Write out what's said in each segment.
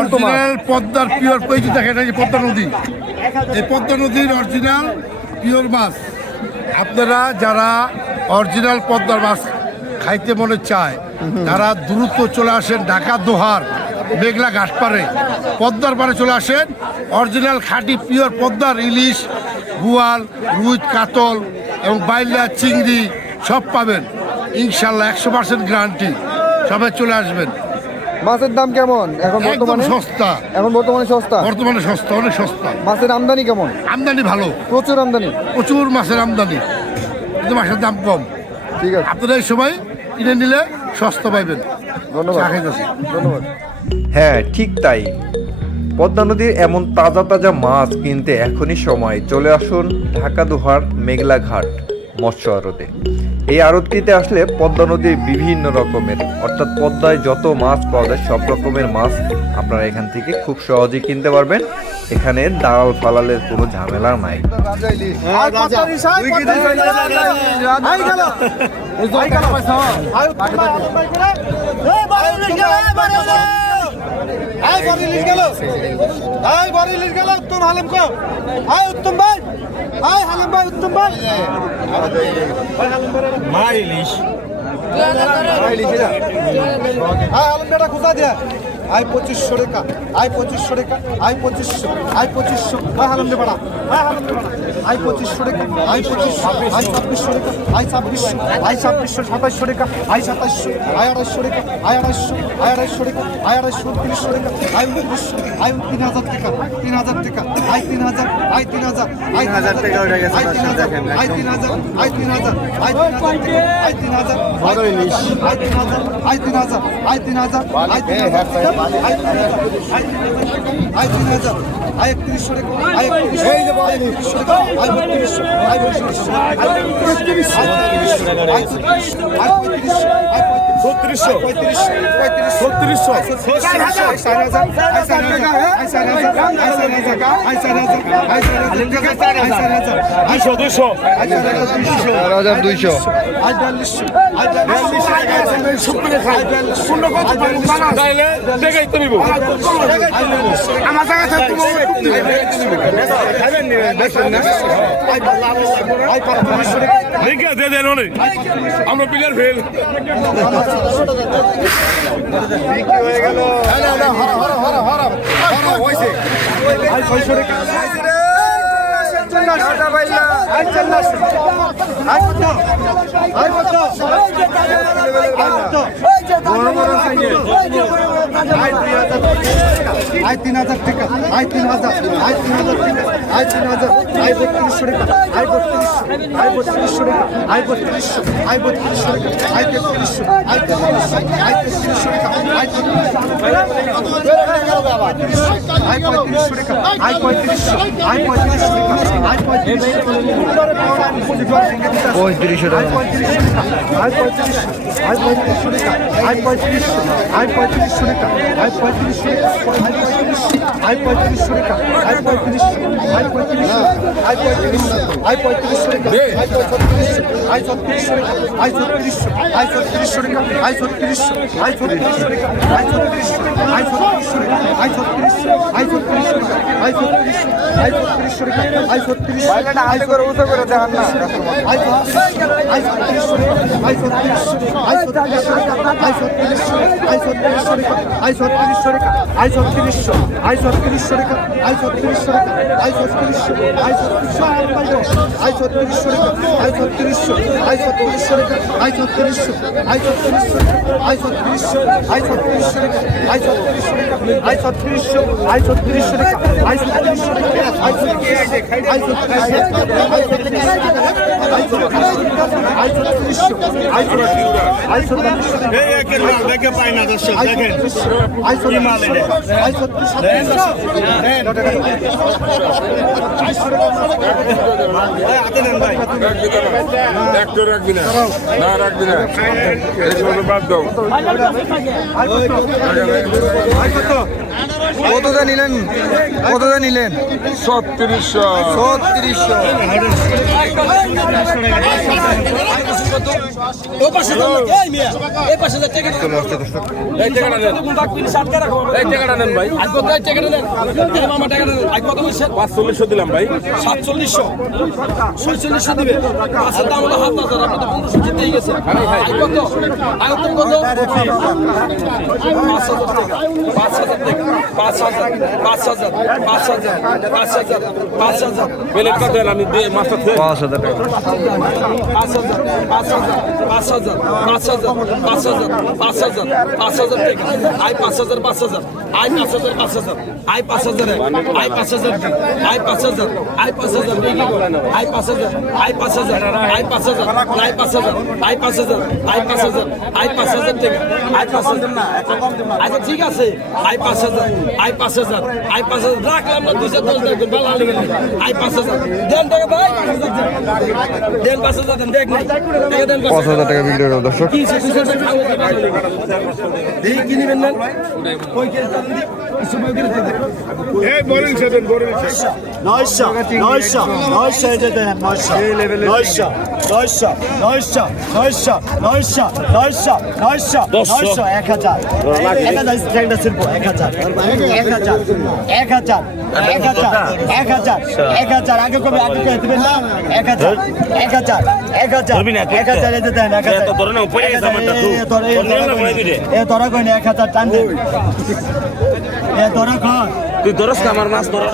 Original পদ্মার pure পেয়েছি, দেখেন এই যে পদ্মা নদী, এই পদ্মা নদীর অরিজিনাল পিওর মাছ। আপনারা যারা অরিজিনাল পদ্মার মাছ খাইতে মনে চায় তারা দ্রুত চলে আসেন ঢাকা দোহার মেঘলা ঘাটপাড়ে, পদ্মার পাড়ে চলে আসেন। অরিজিনাল খাঁটি পিওর পদ্মার ইলিশ, বোয়াল, রুই, কাতল এবং বাইলা, চিংড়ি সব পাবেন ইনশাল্লাহ, 100% গ্যারান্টি। সবাই চলে আসবেন। মাছের দাম কেমন এখন একদম বর্তমানে? সস্তা, বর্তমানে সস্তা, অনেক সস্তা। মাছের আমদানি কেমন? আমদানি ভালো, প্রচুর আমদানি, প্রচুর মাছের আমদানি, কিন্তু মাছের দাম কম। ঠিক আছে, আপনারা এই সময় কিনে নিলে সস্তা পাইবেন। ধন্যবাদ, চা খাইতেছি। ধন্যবাদ। হ্যাঁ, ঠিক তাই। পদ্মা নদীর এমন তাজা তাজা মাছ কিনতে এখনই সময়। চলে আসুন ঢাকা দোহার মেঘলা ঘাট মৎস্য আড়তে। এই আড়তটিতে আসলে পদ্মা নদীর বিভিন্ন রকমের, অর্থাৎ পদ্মায় যত মাছ পাওয়া যায় সব রকমের মাছ আপনারা এখান থেকে খুব সহজেই কিনতে পারবেন। এখানে দালাল ফালালের কোনো ঝামেলা নাই। উত্তম হালিম কো, উত্তম ভাই, হালিম ভাই, উত্তম ভাই, মাইলিশ হালিম বেটা খুঁজা দিয়া, 2500 টাকা, 2500 টাকা, 2500, 2500, হালিম দে বেটা, হালিম দে বেটা, 2500 টাকা, 2500, 2600 টাকা, 2600, 2600, 2700 টাকা, 2700, 2800 টাকা, 2800, 2800 টাকা, 2800, 3000 টাকা, 2900, 3000 টাকা, 3000 টাকা, 3000, 3000, 3000 টাকা উঠে গেছে, 3000, 3000, 3000, 3000, 3000, 3000, 3100 টাকা, আমরা প্লেয়ার ফেল হয়ে গেল। আই 3000 টাকা, আই 3000, আই 3000 টাকা, আই 3000, আই 3200 টাকা, আই 3200, আই 3200 টাকা, আই 3200, আই 3200 টাকা, আই 3300, আই 3300, আই 3300 টাকা, আই 3300, আই 3500 টাকা, আই 3500, আই 3500 টাকা, আই 3500, 3500 টাকা, আই 3500, আই 3500 টাকা, আই 3500, আই 3500 টাকা, আই 3500 টাকা, আই 3500 টাকা, আই 3500, আই 3500, আই 3500, আই 3500 টাকা, আই 3600, আই 3600 টাকা, আই 3600, আই 3600 টাকা, আই 3600, আই 3600, আই 3600 টাকা, আই 3600, আই 3600 টাকা, আই 3600, আই 3600 টাকা, আই 3600, আই 3600 করে উঠে করে দেখান না, আই 3600, আই 3600 টাকা, আই 3600, আই 3600 টাকা, আই 3600, আই 3600 টাকা, আই 3600 টাকা, আই 3600, আই 3600 টাকা, আই 3600 টাকা, আই 3600, আই 3600, আই 3600 টাকা, আই 3600, আই 3600 টাকা, আই 3600, আই 3600, আই 3600, আই 3600 টাকা, আই 3600 টাকা, আই 3600, আই 3600 টাকা, আই 3600 টাকা, আই রাখবি না, না রাখবি না, বাদ দাও। কত কতটা নিলেন? কতটা নিলেন? 3600 3600। চলে আসছে দর্শক। এই টাকাটা নেন এই টাকাটা নেন ভাই 4500 দিলাম ভাই 4746 দিবে আচ্ছা দাম হলো 7000 আপনি তো 1500 জিতেই গেছেন আই কত আয়তন কত 5000 প্লেট কত দেন আমি মাছটা থুয়ে 5000 টাকা। 5000 টাকা I 5000 I 5000 I 5000 I 5000 I 5000 I 5000 I 5000 I 5000 I 5000 I 5000 I 5000 I 5000 I 5000 টাকা আই 5000 না একটা কম দিন আচ্ছা ঠিক আছে আই 5000 আই 5000 আই 5000 রাখলাম না 210 টাকা বালা লেগে আই 5000 দেন টাকা ভাই দেন 5000 দেন দেখ নাই টাকা দেন 5000 টাকা বিক্রি হলো দর্শক। কি সে 200 টাকা দেখি কি নিবেন না কই কে দেন দি কিছু বই করে দেন এই বরিং সেদেন বরিং 900 এটা দেন 1000 আগে কবে আগে কে দিবেন না 1000 এটা দেন 1000 তো ধরে না উপরে জামানটা তোরা কই না 1000 টান দে তোরা কই তুই দরস আমার মাছ ধর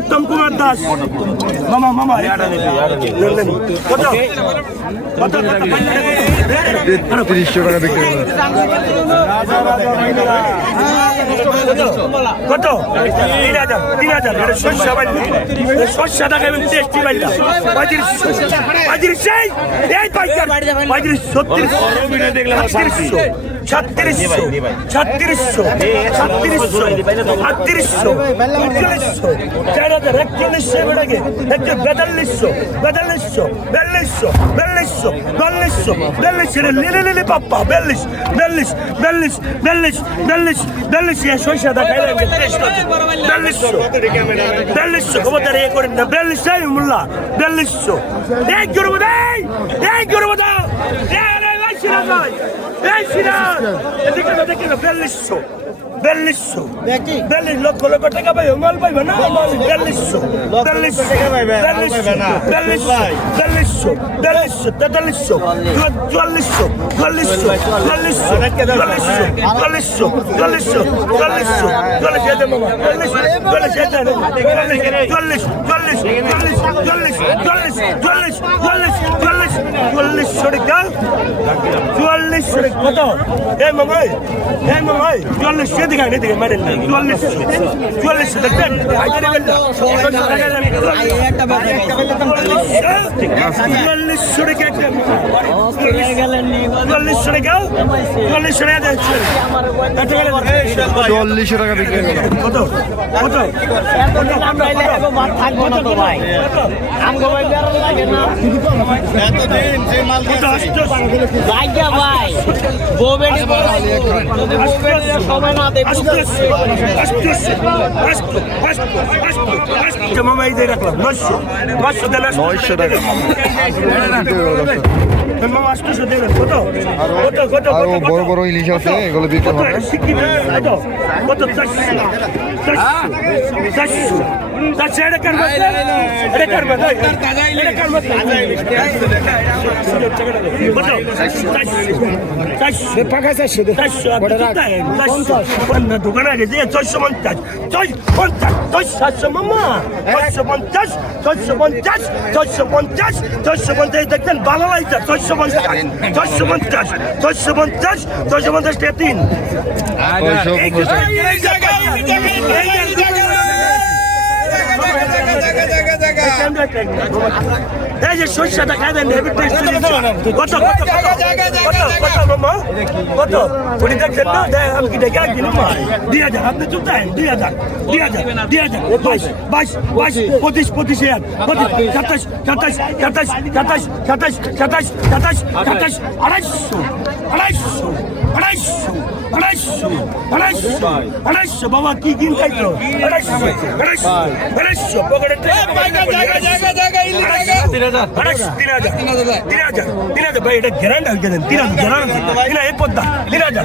উত্তম কুমার দাস মামা মামা 3300 টাকা বিক্রি হলো। কত 3000 এটা শস্য বাইল শস্য টাকা এবং টেস্টি বাইল 3500 এই পাইকার 35 দেখলাম 42 লক্ষ লক্ষ টাকা পাই মাল পাইবে না 4400 টাকা বিক্রি হলো। মামা এই রাখলাম 900 টাকা বিক্রি হলো দর্শক। মামা 800 দেবেন কত কত কত আরো বড় বড় ইলিশ আছে, এগুলো বিক্রি হবে। কত 400 এটা কারবা এটা কারবা এটা কারবা কত 400 পাকা 400 দোকানে গেছে 450 450 মামা 450 450 450 450 দেখতেন ভালো লাগছে 450 450 450 450 টা 3 এই যে সরষেটা খাবেন কত কত কত মামা কত উনি দেখছেন না আমি কি দেখে রাখছি না 2000 আপনি চুপ থাকেন 2000 22 25 25 27 27 27 27 27 27 27 27 250 বাবা কি কিন খাইতো 250 পকেটে 3000 ভাই এটা গ্যারান্ট হয়ে গেলেন 3000 গ্যারান্ট এটা এই পদ্মা 3000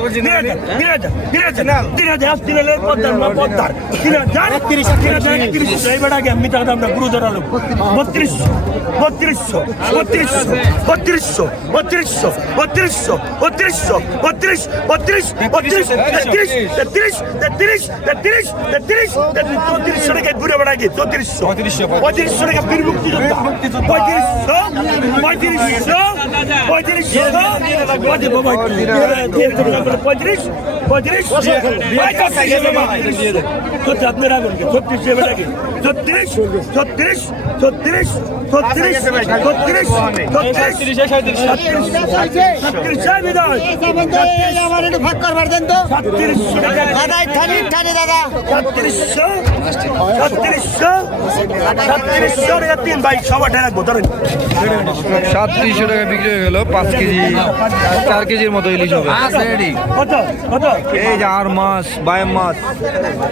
পদ্মা না পদ্মা 3000 এই বেড়া আমি তো আমরা গুরু ধরালো 3200 টাকা ঘুরে বেড়া গিয়ে 3400 টাকা বীর মুক্তিযোদ্ধা 3 ভাই সবার রাখবো ধরেন 3700 টাকা বিক্রি হয়ে গেল। 5 কেজি 4 কেজির মতো ইলিশ হবে। কত কত এই যে আর মাছ, বায়াম মাছ,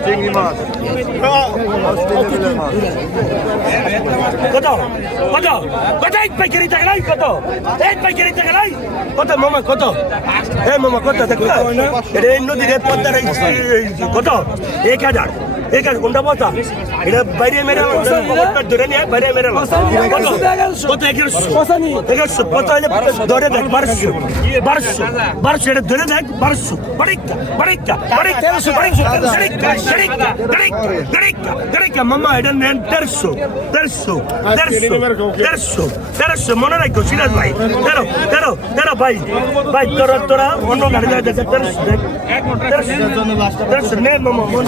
চিংড়ি মাছ, কত কত কত এক পাইকারি টাকা নাই কত এক পাইকারি টাকা নাই কত মামা কত এ মামা কত দেখো এটা নদীর পদ্মার কত 1000 কোনটা বলতা এটা বাইরে মেরে ধরে নিয়ে বাইরে মেরে কত 1100 কত ধরে দেখ 1200 এটা ধরে দেখ 1200 বাড়িকা মামা এটা নেন 1300 মনে রাখো সিরাজ ভাই 13 ভাই তোরা অন্য গাড়ি দেখ 1300 নেন মামা মন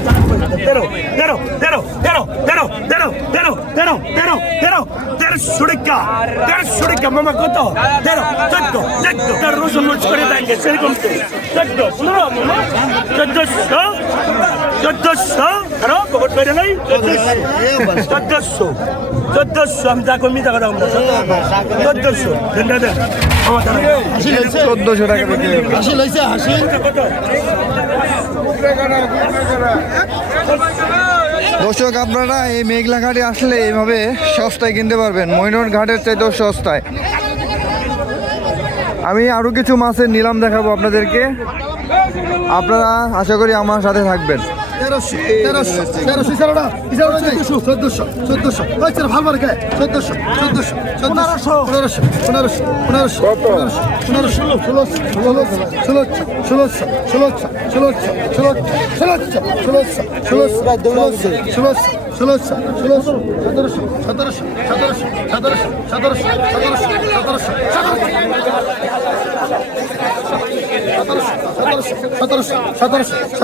1300 টাকা মামা কত 14 রসুন মরিচ করে দেয় সেরকম 1400 আমি তা কমি টাকা দাম 1400 1400 টাকা বিক্রি হয়ে গেল। দর্শক, আপনারা এই মেঘলা ঘাটে আসলে এইভাবে সস্তায় কিনতে পারবেন, মইনর ঘাটের চাইতেও সস্তায়। আমি আরো কিছু মাছের নিলাম দেখাবো আপনাদেরকে, আপনারা আশা করি আমার সাথে থাকবেন। 1300 ভালো রেখে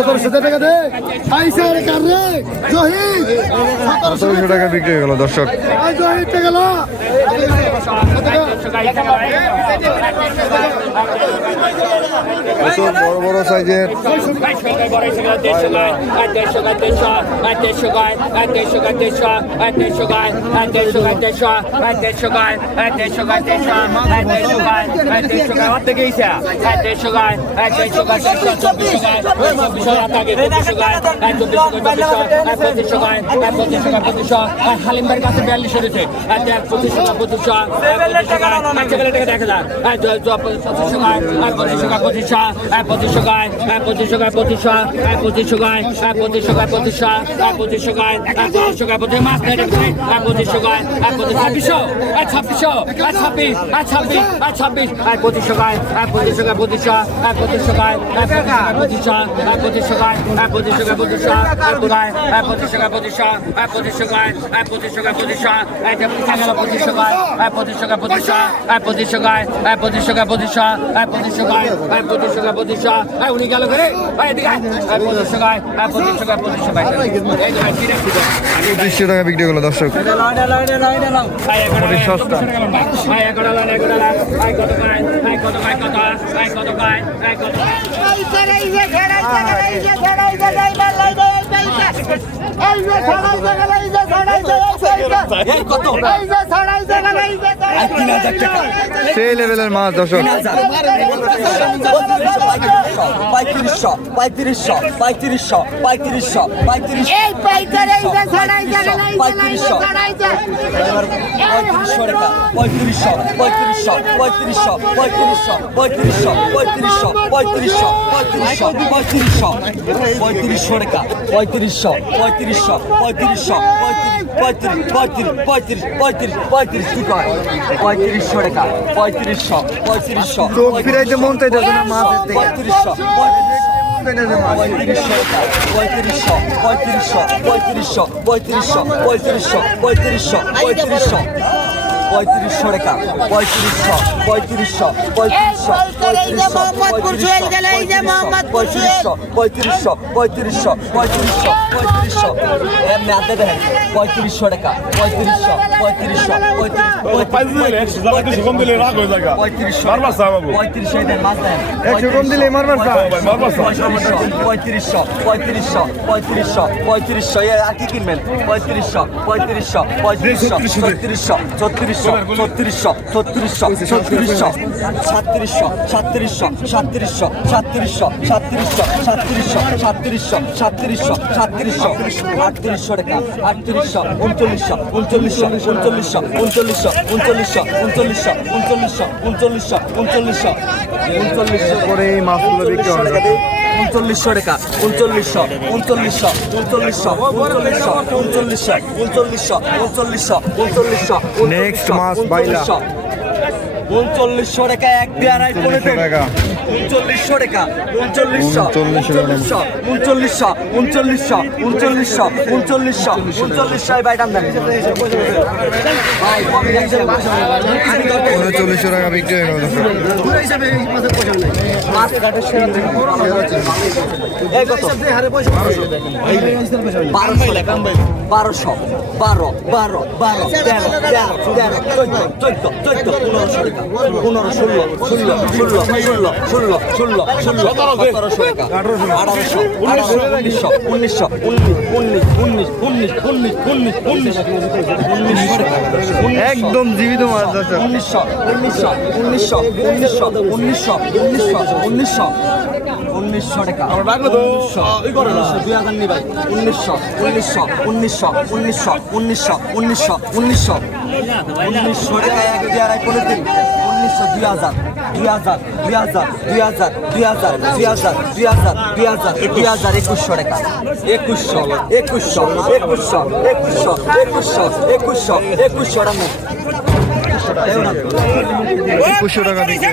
1400 টাকা দে 1700 টাকা বিক্রি হয়ে গেল। দর্শক, বড় বড় সাইজের 2500 হালিমবাড়ির কাছে 42 হয়েছে 2500 2500 টাকা 1000 2500 গায় 2500 গায় 2500 গায় 2500 গায় 2500 গায় 2500 গায় 2500 গায় 25 মাছ নেই 2500 গায় 2600 26 2500 গায় 2500 গায় 2500 গায় 2500 গায় 2500 গায় 2500 গায় 2500 গায় 2500 গায় 2500 গায় 2500 গায় 2500 গায় 2500 গায় উনি গেল ঘরে এদিকে 2500 গায় 2500 গায় 2500 গায় 2500 টাকা বিক্রি হলো দর্শক। সস্তা। সেই লেভেলের মাছ দর্শক। 3500 চোখ ফিরাইতে মন চাইতেছে না মাছের থেকে। 100 কম দিলে মারবার আর কি কিনবেন 3500 3600 3700 করে এই মাছগুলো বিক্রি হয়। 3900 টাকা 3900 Next মাছ বাইলা। 3900 টাকা এক দিয়ে আড়াই করে 3900 টাকা। 3900 টাকা 3900 বাইটাম দেন ভাই 3900 টাকা বিক্রি হয়ে গেল দর্শক। মাছ ঘাটের সেরা এই কত 1200 টাকা 1200 12 12 12 13 14 একদম জীবিত মাছ দর্শক। 1900 টাকা 2000 নি ভাই 1900 টাকা এক দিয়ে আড়াই করে দিন 2000 2100 টাকা 2100 2100 টাকা বিক্রি।